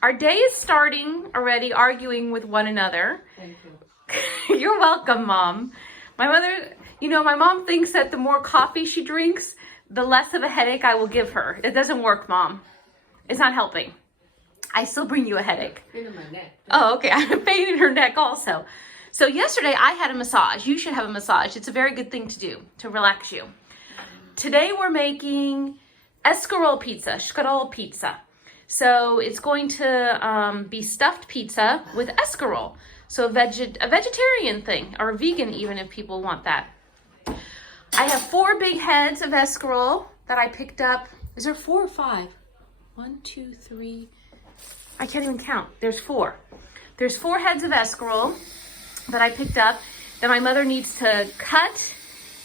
Our day is starting already arguing with one another. Thank you. You're welcome, Mom. My mother, my mom thinks that the more coffee she drinks, the less of a headache I will give her. It doesn't work, Mom. It's not helping. I still bring you a headache. Pain in my neck. Oh, okay. I have pain in her neck also. So yesterday I had a massage. You should have a massage. It's a very good thing to do to relax you. Today we're making Escarole pizza. So it's going to be stuffed pizza with escarole. So a vegetarian thing, or a vegan even if people want that. I have 4 big heads of escarole that I picked up. Is there 4 or 5? 1, 2, 3. I can't even count. There's 4. There's 4 heads of escarole that I picked up that my mother needs to cut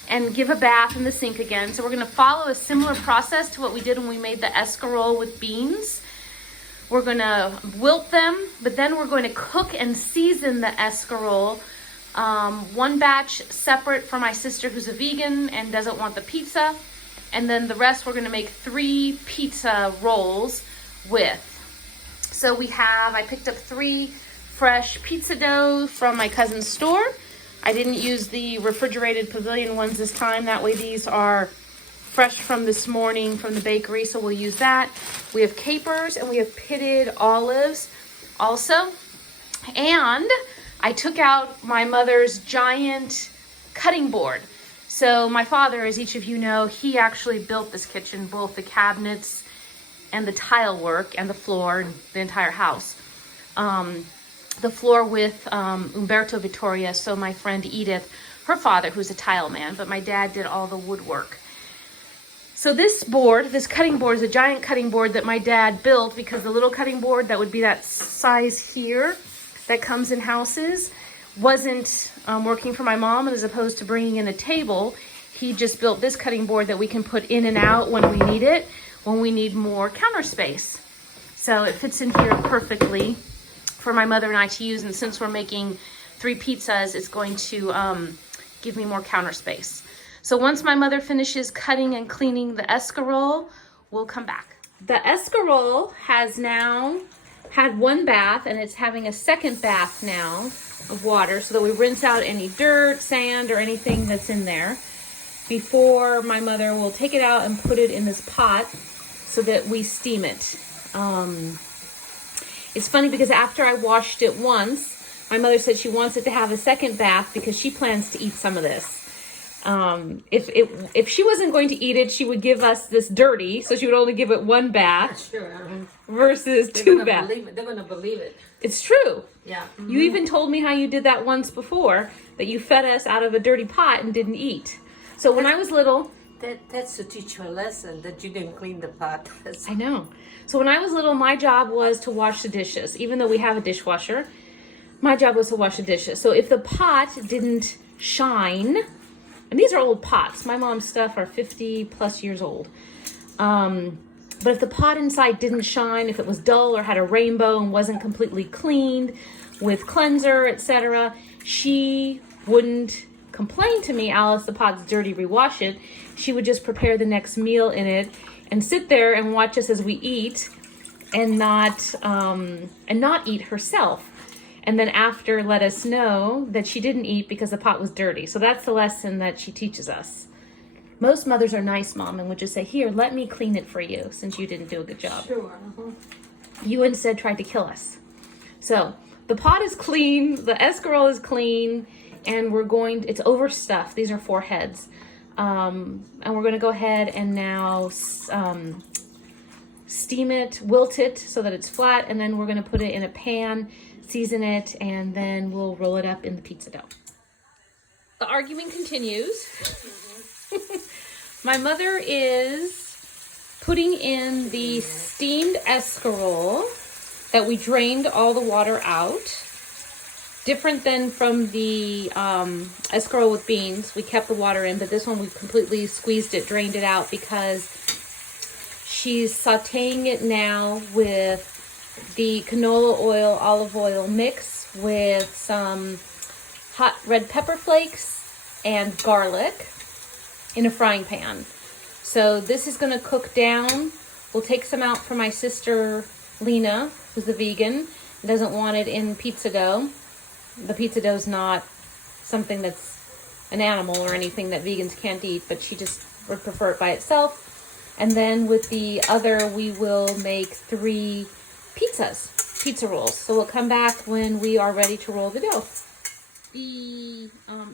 and give a bath in the sink again. So we're gonna follow a similar process to what we did when we made the escarole with beans. We're gonna wilt them, but then we're going to cook and season the escarole. 1 batch separate for my sister who's a vegan and doesn't want the pizza. And then the rest we're gonna make 3 pizza rolls with. So I picked up 3 fresh pizza dough from my cousin's store. I didn't use the refrigerated pavilion ones this time. That way these are fresh from this morning from the bakery, so we'll use that. We have capers and we have pitted olives also. And I took out my mother's giant cutting board. So my father, as each of you know, he actually built this kitchen, both the cabinets and the tile work and the floor and the entire house. The floor with Umberto Vittoria, so my friend Edith, her father, who's a tile man, but my dad did all the woodwork. So this cutting board is a giant cutting board that my dad built because the little cutting board that would be that size here that comes in houses wasn't working for my mom, and as opposed to bringing in a table, he just built this cutting board that we can put in and out when we need it, when we need more counter space. So it fits in here perfectly for my mother and I to use, and since we're making 3 pizzas, it's going to give me more counter space. So once my mother finishes cutting and cleaning the escarole, we'll come back. The escarole has now had 1 bath, and it's having a 2nd bath now of water so that we rinse out any dirt, sand, or anything that's in there before my mother will take it out and put it in this pot so that we steam it. It's funny because after I washed it once, my mother said she wants it to have a 2nd bath because she plans to eat some of this. If she wasn't going to eat it, she would give us this dirty, so she would only give it 1 bath. Sure. Versus 2 baths. They're gonna believe it. It's true. Yeah. Mm-hmm. You even told me how you did that once before, that you fed us out of a dirty pot and didn't eat. So when I was little... That's to teach you a lesson that you didn't clean the pot. I know. So when I was little, my job was to wash the dishes. Even though we have a dishwasher, my job was to wash the dishes. So if the pot didn't shine, and these are old pots. My mom's stuff are 50 plus years old. But if the pot inside didn't shine, if it was dull or had a rainbow and wasn't completely cleaned with cleanser, etc., she wouldn't complain to me, Alice, the pot's dirty, rewash it. She would just prepare the next meal in it and sit there and watch us as we eat and not eat herself. And then after let us know that she didn't eat because the pot was dirty. So that's the lesson that she teaches us. Most mothers are nice, Mom, and would just say, here, let me clean it for you since you didn't do a good job. Sure. You instead tried to kill us. So the pot is clean, the escarole is clean, and it's overstuffed. These are 4 heads. And we're going to go ahead and now steam it, wilt it so that it's flat, and then we're going to put it in a pan, season it, and then we'll roll it up in the pizza dough. The argument continues. My mother is putting in the steamed escarole that we drained all the water out. Different than from the escarole with beans. We kept the water in, but this one we completely squeezed it, drained it out because she's sauteing it now with the canola oil, olive oil mix with some hot red pepper flakes and garlic in a frying pan. So this is going to cook down. We'll take some out for my sister Lena, who's a vegan, doesn't want it in pizza dough. The pizza dough is not something that's an animal or anything that vegans can't eat, but she just would prefer it by itself. And then with the other, we will make 3 pizza rolls. So we'll come back when we are ready to roll the dough. The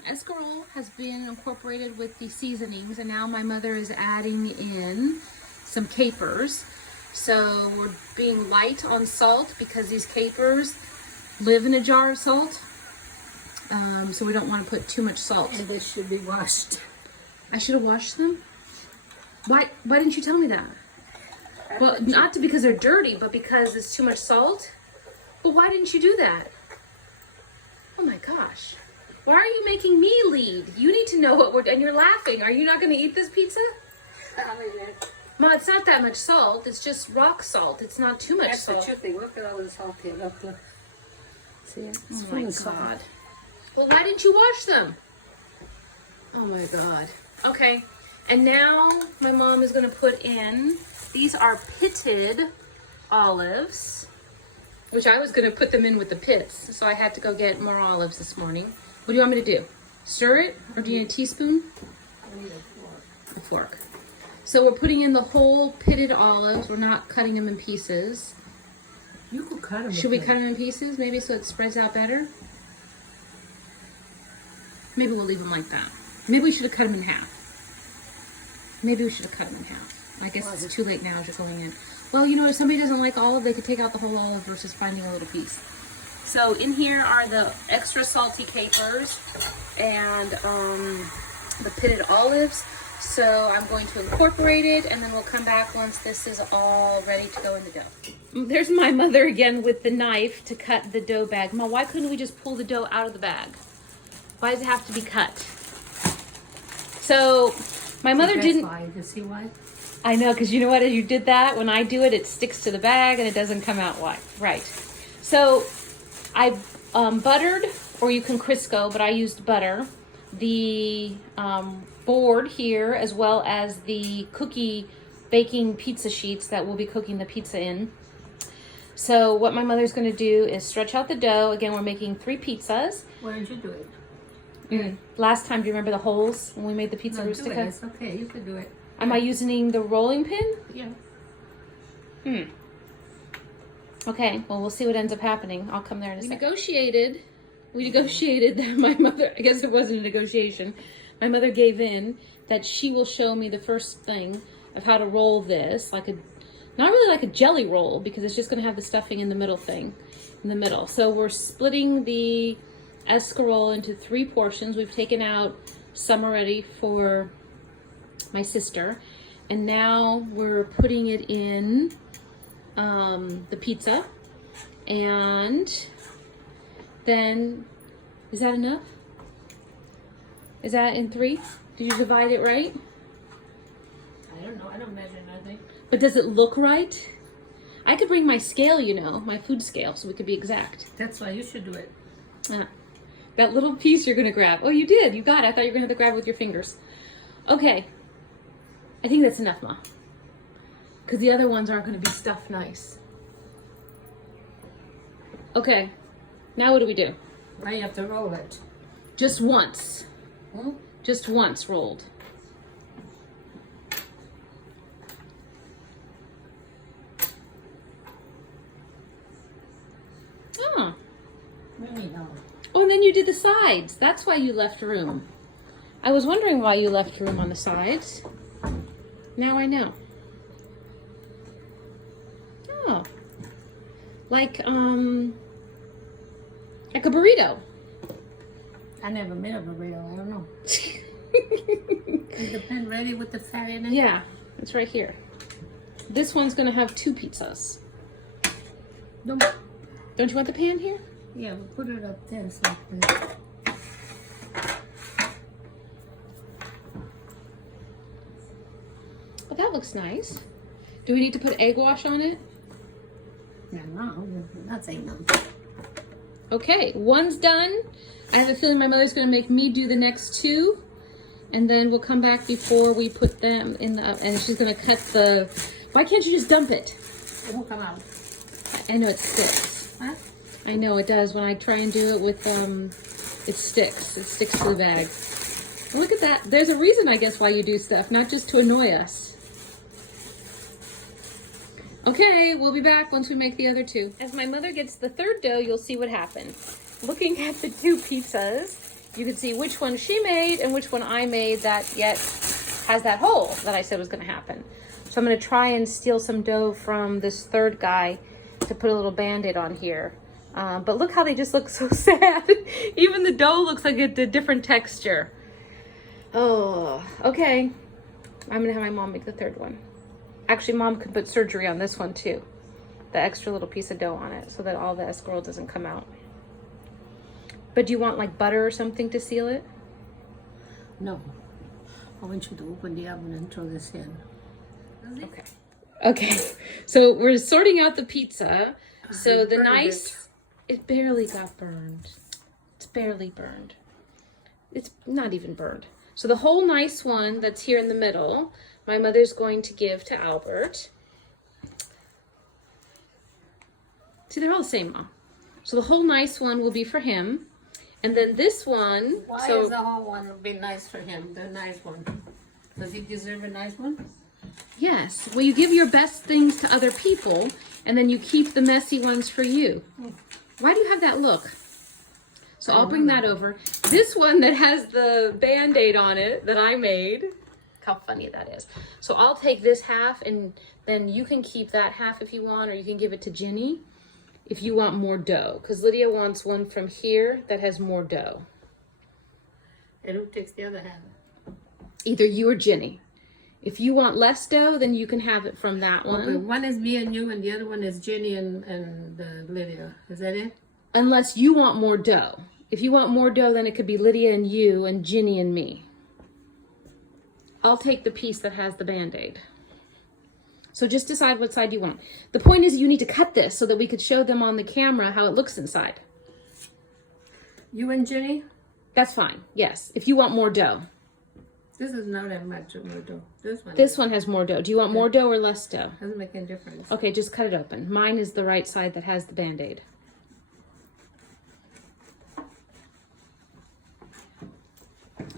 escarole has been incorporated with the seasonings, and now my mother is adding in some capers. So we're being light on salt because these capers live in a jar of salt. So we don't want to put too much salt. And they should be washed. I should have washed them? Why didn't you tell me that? Well, not because they're dirty, but because it's too much salt. But why didn't you do that? Oh my gosh. Why are you making me lead? You need to know what we're doing. And you're laughing. Are you not going to eat this pizza? Mom, it's not that much salt. It's just rock salt. It's not too much salt. That's the truth. Look at all this salt here. Look. See it? It's Oh my God. Well, why didn't you wash them? Oh my God. Okay. And now my mom is going to put in, these are pitted olives, which I was going to put them in with the pits. So I had to go get more olives this morning. What do you want me to do? Stir it? Or do you need a teaspoon? I need a fork. A fork. So we're putting in the whole pitted olives. We're not cutting them in pieces. You could cut them. Should we cut them in pieces, maybe, so it spreads out better? Maybe we'll leave them like that. Maybe we should have cut them in half. Maybe we should have cut them in half. I guess it's too late now as you're going in. Well, you know, if somebody doesn't like olive, they could take out the whole olive versus finding a little piece. So in here are the extra salty capers and the pitted olives. So I'm going to incorporate it, and then we'll come back once this is all ready to go in the dough. There's my mother again with the knife to cut the dough bag. Ma, why couldn't we just pull the dough out of the bag? Why does it have to be cut? So my mother didn't. Why? You see why? I know, because you know what? As you did that, when I do it, it sticks to the bag and it doesn't come out right. So I buttered, or you can Crisco, but I used butter, the board here, as well as the cookie baking pizza sheets that we'll be cooking the pizza in. So what my mother's going to do is stretch out the dough. Again, we're making 3 pizzas. Where did you do it? Last time, do you remember the holes when we made the pizza No, rustica? It's okay. You could do it. Am I using the rolling pin? Yeah. Okay, well, we'll see what ends up happening. I'll come there in a second. We negotiated that my mother, I guess it wasn't a negotiation, my mother gave in that she will show me the first thing of how to roll this, not really like a jelly roll, because it's just going to have the stuffing in the middle. So we're splitting the escarole into 3 portions. We've taken out some already for my sister, and now we're putting it in the pizza. And then, is that enough? Is that in 3? Did you divide it right? I don't know. I don't measure nothing. But does it look right? I could bring my scale, my food scale, so we could be exact. That's why you should do it. That little piece you're gonna grab. Oh, you did. You got it. I thought you were gonna have to grab it with your fingers. Okay. I think that's enough, Ma. Because the other ones aren't gonna be stuffed nice. Okay. Now what do we do? Now you have to roll it. Just once. Hmm? Just once rolled. Oh. Oh, and then you did the sides. That's why you left room. I was wondering why you left room on the sides. Now I know. Oh. Like a burrito. I never made a burrito. I don't know. Is the pan ready with the fat in it? Yeah, it's right here. This one's gonna have 2 pizzas. Don't you want the pan here? Yeah, we'll put it up there so that. Oh, that looks nice. Do we need to put egg wash on it? No, not saying no. Okay, one's done. I have a feeling my mother's gonna make me do the next 2. And then we'll come back before we put them in the, and she's gonna cut the, why can't you just dump it? It won't come out. I know it sticks. Huh? I know it does. When I try and do it with, it sticks. It sticks to the bag. Well, look at that. There's a reason, I guess, why you do stuff, not just to annoy us. Okay, we'll be back once we make the other two. As my mother gets the third dough, you'll see what happens. Looking at the two pizzas, you can see which one she made and which one I made that yet has that hole that I said was going to happen. So I'm going to try and steal some dough from this third guy to put a little Band-Aid on here. But look how they just look so sad. Even the dough looks like it's a different texture. Oh, okay. I'm going to have my mom make the third one. Actually, Mom could put surgery on this one too. The extra little piece of dough on it so that all the escarole doesn't come out. But do you want like butter or something to seal it? No. I want you to open the oven and throw this in. Okay. Okay. So we're sorting out the pizza. So the nice, it barely got burned. It's barely burned. It's not even burned. So the whole nice one that's here in the middle, my mother's going to give to Albert. See, they're all the same, Mom. So the whole nice one will be for him. And then this one... Why is the whole one would be nice for him, the nice one? Does he deserve a nice one? Yes. Well, you give your best things to other people, and then you keep the messy ones for you. Why do you have that look? So I'll bring that over. This one that has the Band-Aid on it that I made... How funny that is. So I'll take this half and then you can keep that half if you want, or you can give it to Ginny if you want more dough, because Lydia wants one from here that has more dough. And who takes the other half? Either you or Ginny. If you want less dough, then you can have it from that one. Okay, one is me and you and the other one is Jenny and Lydia. Is that it? Unless you want more dough. If you want more dough, then it could be Lydia and you and Ginny and me. I'll take the piece that has the Band-Aid. So just decide what side you want. The point is you need to cut this so that we could show them on the camera how it looks inside. You and Jenny? That's fine, yes. If you want more dough. This is not that much more dough. This one has more dough. Do you want more dough or less dough? Doesn't make any difference. Okay, just cut it open. Mine is the right side that has the Band-Aid.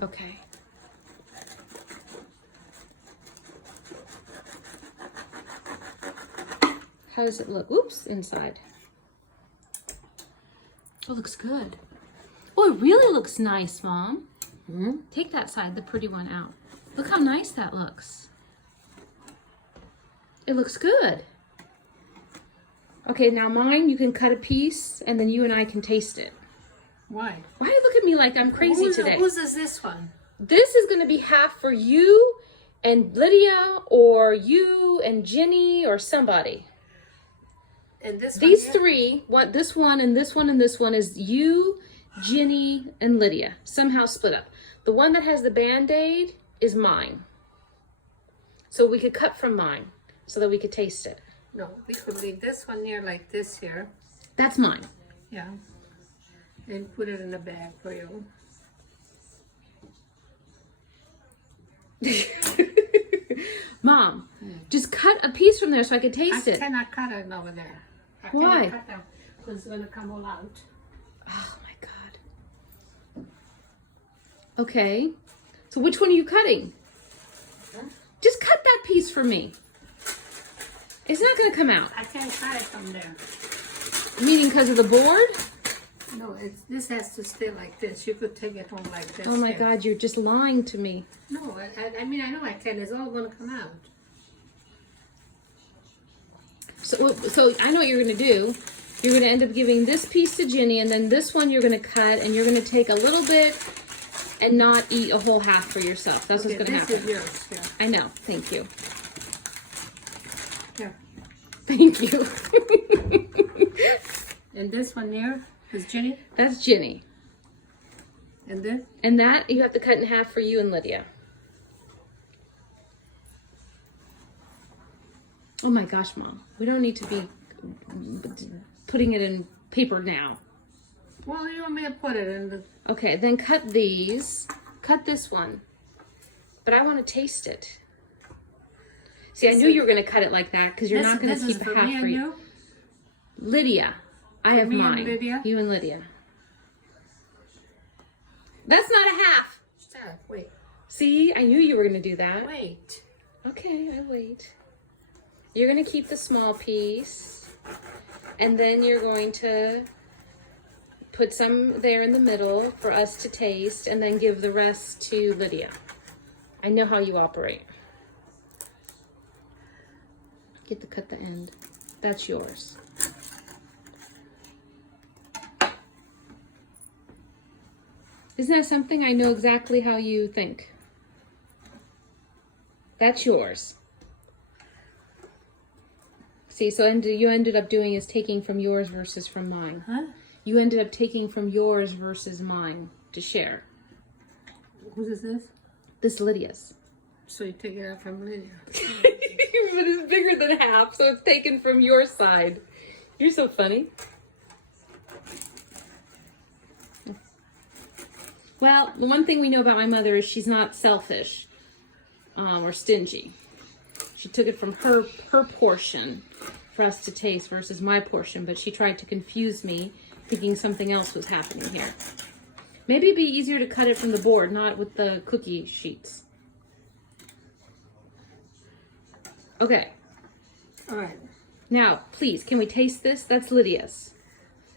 Okay. How does it look? Oops, inside. Oh, looks good. Oh, it really looks nice, Mom. Mm-hmm. Take that side, the pretty one, out. Look how nice that looks. It looks good. Okay, now mine, you can cut a piece, and then you and I can taste it. Why? Why do you look at me like I'm crazy today? Whose is this one? This is going to be half for you and Lydia, or you and Ginny, or somebody. And this These one three, this one and this one and this one is you, Ginny, and Lydia. Somehow split up. The one that has the Band-Aid is mine. So we could cut from mine so that we could taste it. No, we could leave this one here like this here. That's mine. Yeah. And put it in a bag for you. Mom, just cut a piece from there so I could taste I it. cannot cut it over there. Why? Cannot cut that because it's going to come all out. Oh my God. Okay. So which one are you cutting? Huh? Just cut that piece for me. It's not going to come out. I can't cut it from there. Meaning because of the board? No, this has to stay like this. You could take it home like this. Oh my here. God, you're just lying to me. No, I mean, I know I can. It's all going to come out. So I know what you're going to do. You're going to end up giving this piece to Ginny, and then this one you're going to cut, and you're going to take a little bit and not eat a whole half for yourself. That's what's going to happen. This is yours. Yeah. I know. Thank you. Yeah. Thank you. And this one here is Ginny. That's Ginny. And this? And that you have to cut in half for you and Lydia. Oh my gosh, Mom. We don't need to be putting it in paper now. Well, you want me to put it in the... Okay, then cut these. Cut this one. But I want to taste it. See, I knew you were going to cut it like that because you're not going to keep a half for you. Lydia. I have Me and mine. Lydia? You and Lydia. That's not a half. Stop. Wait. See, I knew you were going to do that. Wait. Okay, I wait. You're going to keep the small piece. And then you're going to put some there in the middle for us to taste and then give the rest to Lydia. I know how you operate. Cut the end. That's yours. Isn't that something? I know exactly how you think. That's yours. See, so you ended up doing is taking from yours versus from mine. Huh? You ended up taking from yours versus mine to share. Whose is this? This Lydia's. So you take it out from Lydia. But it's bigger than half, so it's taken from your side. You're so funny. Well, the one thing we know about my mother is she's not selfish or stingy. She took it from her portion for us to taste versus my portion, but she tried to confuse me, thinking something else was happening here. Maybe it'd be easier to cut it from the board, not with the cookie sheets. Okay. All right. Now, please, can we taste this? That's Lydia's.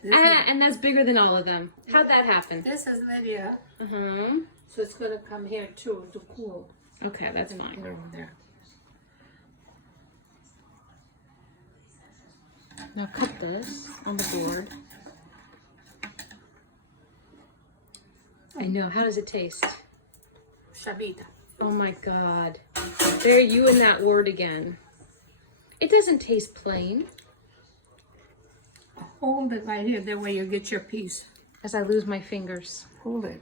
And that's bigger than all of them. How'd that happen? This is Lydia. Uh-huh. So it's going to come here too to cool. Okay, that's And fine. put it over there. Now cut this on the board. I know. How does it taste? Shabita. Oh my God. There you and that word again. It doesn't taste plain. Hold it right here. That way you get your piece. As I lose my fingers. Hold it.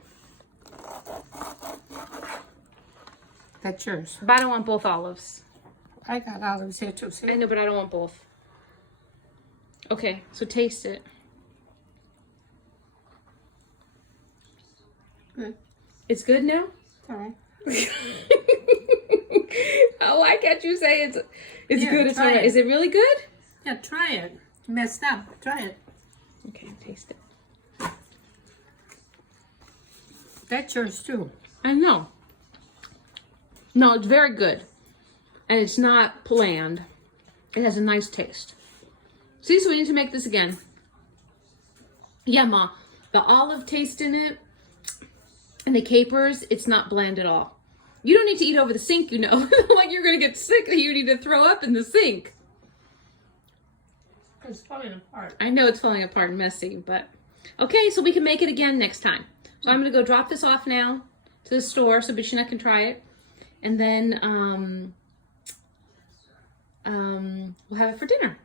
That's yours. But I don't want both olives. I got olives here too. I See? know, but I don't want both. Okay, so taste it. Good. It's good now? All right. Oh, why can't you say it's Yeah, good? It's all try right. it. Is it really good? Yeah, try it. Messed up. Try it. Okay, taste it. That's yours too. I know. No, it's very good. And it's not bland. It has a nice taste. See, so we need to make this again. Yeah, Ma. The olive taste in it and the capers, it's not bland at all. You don't need to eat over the sink, you know. Like you're going to get sick that you need to throw up in the sink. It's falling apart. I know it's falling apart and messy, but... Okay, so we can make it again next time. So I'm going to go drop this off now to the store so Bishina can try it. And then we'll have it for dinner.